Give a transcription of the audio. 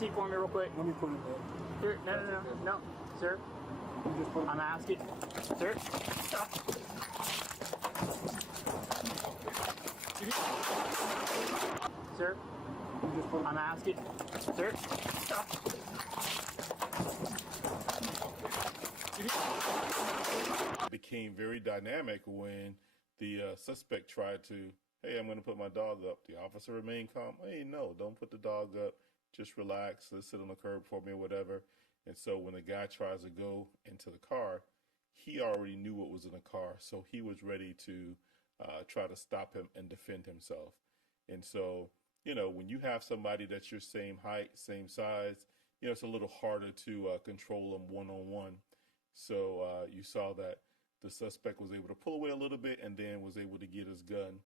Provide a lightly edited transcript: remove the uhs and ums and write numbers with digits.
seat for me real quick. Let me put it there. Sir, no, sir. You just put it I'm asking, sir. Stop. Sir, You just put it I'm asking, sir. Stop. It became very dynamic when the suspect tried to, hey, I'm going to put my dog up. The officer remained calm. Hey, no, don't put the dog up. Just relax. Let's sit on the curb for me or whatever. And so when the guy tries to go into the car, he already knew what was in the car. So he was ready to try to stop him and defend himself. And so, you know, when you have somebody that's your same height, same size, you know, it's a little harder to control them one-on-one. So you saw that the suspect was able to pull away a little bit and then was able to get his gun